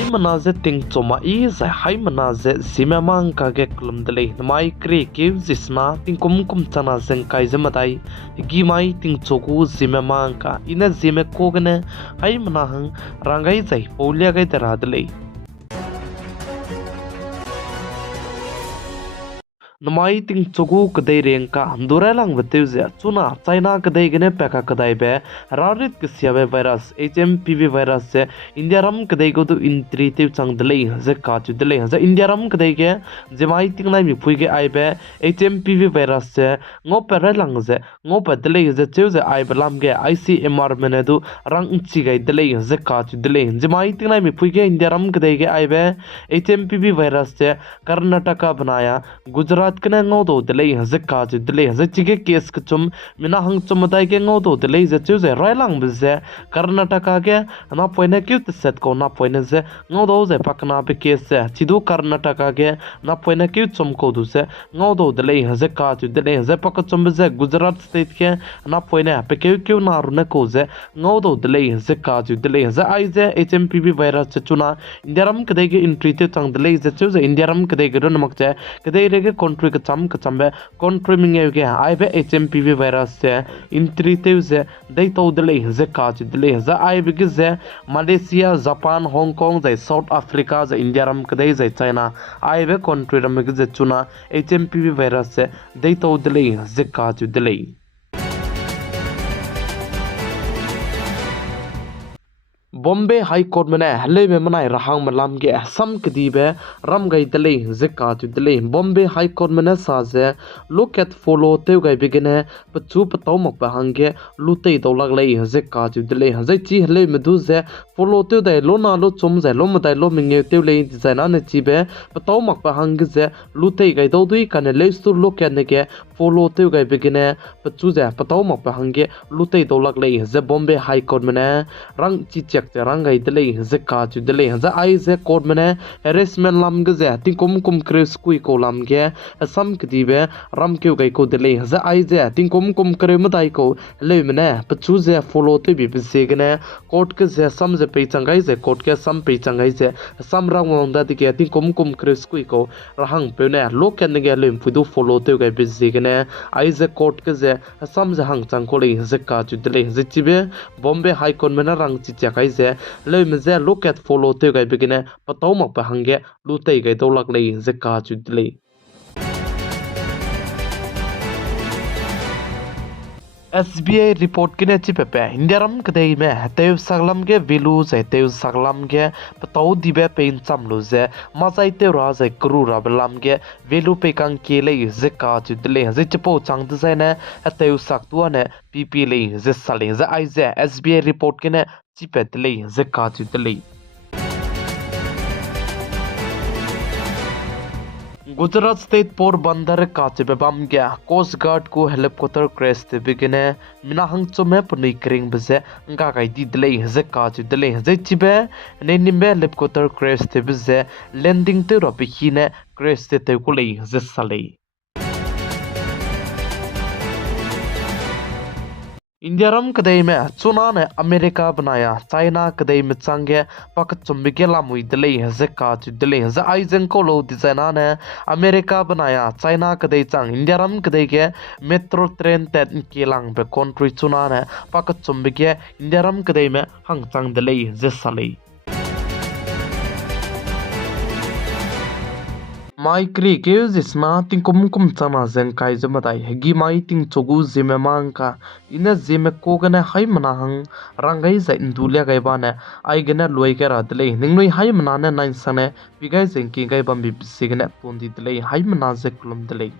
hai mana ze ting choma I za hai mana ze Zeme mang ka ge klum dele mai kre ke zisna ting kum chana zeng kai zemadai gi mai ting chogu Zeme mang ka ina Zeme ko gane hai mana hang rangai zai paulia gai dara dele namai ting chogu kadai rengka durelang beteuze chuna China kadai gene peka kadai be rarit kisiabe virus HMPV virus se India ram kadai go du intritive chang dele ze ka chu dele ze India ram kadai ge jemai ting nai mi phui ge ai be HMPV virus se ngo perelang ze ngo pa dele ze cheu ze ai belam ge ICMR mene du rang chi gai dele ze ka chu dele jemai ting nai mi phui ge India ram kadai ge ai be HMPV virus se Karnataka banaya gujurat kena ngau do delay haze ka ju delay haze chige case ke chum mina hang chum dai ke ngau do delay ze chu ze railang bize Karnataka ke na poine kyut set ko na poine ze ngau do ze pakna be case se chidu Karnataka ke na poine kyut chum ko du se ngau do delay haze ka ju delay haze pak chum bize Gujarat state ke na poine pe kyu na ru ne ko ze ngau do delay haze ka ju delay haze ai ze HMPV virus che chuna indiaram kade ge entry te chang delay ze chu ze indiaram kade ge ron mak che kade re ge kacham be country minge ge ai be HMPV virus se intritive ze dai to delay ze ka ju delay ze ai be ge ze Malaysia Japan Hong Kong ze South Africa ze India ram kadai ze China ai be country ram ge ze chuna HMPV virus se dai to delay ze ka ju delay Bombay High Court mena hale me manai rahang malam ge sam kdi be ram gai dele zeka tu dele Bombay High Court mena sa ze look at follow te gai begene pachu pataw mak ba hange lutei do lag lei zeka tu dele hazai chi hale me du ze follow te dai lo na lo chum zai lo ma dai lo minge te lei design na chi be pataw mak ba hange ze lutei gai do dui kan le sur look at ne ge follow te gai begene pachu ze pataw mak ba hange lutei do lag lei ze Bombay High Court mena rang chi rangai dele ze ka chu dele za ai ze court mane harassment lam ge ze tin kum kres kui ko lam ge sam kdi be ram kyu gai ko dele za ai ze tin kum kre ma dai ko le mane pachu ze follow te bi se ge ne court ke ze sam ze pe changai ze court ke sam pe changai ze sam rang wang da ge tin kum kres kui ko rahang pe ne lo ken ge le fu du follow te gai bi se ge ne ai ze court ke ze sam ze hang chang ko le ze ka chu dele ze chi be Bombay High Court mane rang chi cha kai ze le me ze look at follow te gai begine pataw mak pa hange lu tei gai to lak lei ze ka chu dile SBI report kine chi pepe indiaram kadai me hatev saglam ge vilu zaitev saglam ge pataw dibe pein chamlu ze mazai te ra zai kru ra belam ge vilu pe kang ke le ze ka chu dile ze chipo chang de zai ne hatev sak tu ne pp le ze sale ze ai ze SBI report kine chi pe dile ze ka chu dile Gujarat State Porbandar kache bebam gya Coast Guard ko helicopter crash te begine mina hang chome punai kring beze nga kai di delay ze kache delay ze chibe ne nimbe helicopter crash te beze landing te ro bihine crash te ko lei ze salei India ram kadai me chuna ne America banaya China kadai me change pak chumbi ke lamui delay ze ka chu delay za ai jeng ko lo design ne America banaya China kadai chang India ram kadai ke metro train ten ke lang be country chuna ne pak chumbi ke India ram kadai me hang chang delay ze salei mai kri ke jisna ting kum chana zen kai jamadai hegi mai ting chogu Zeme mang ka ina Zeme ko gane hai mana hang rangai za indulia gai bane ai gane loi ka ra dele ningnoi hai mana ne nain sane bigai zen ki gai bam bi sigane pondi dele hai mana ze klum dele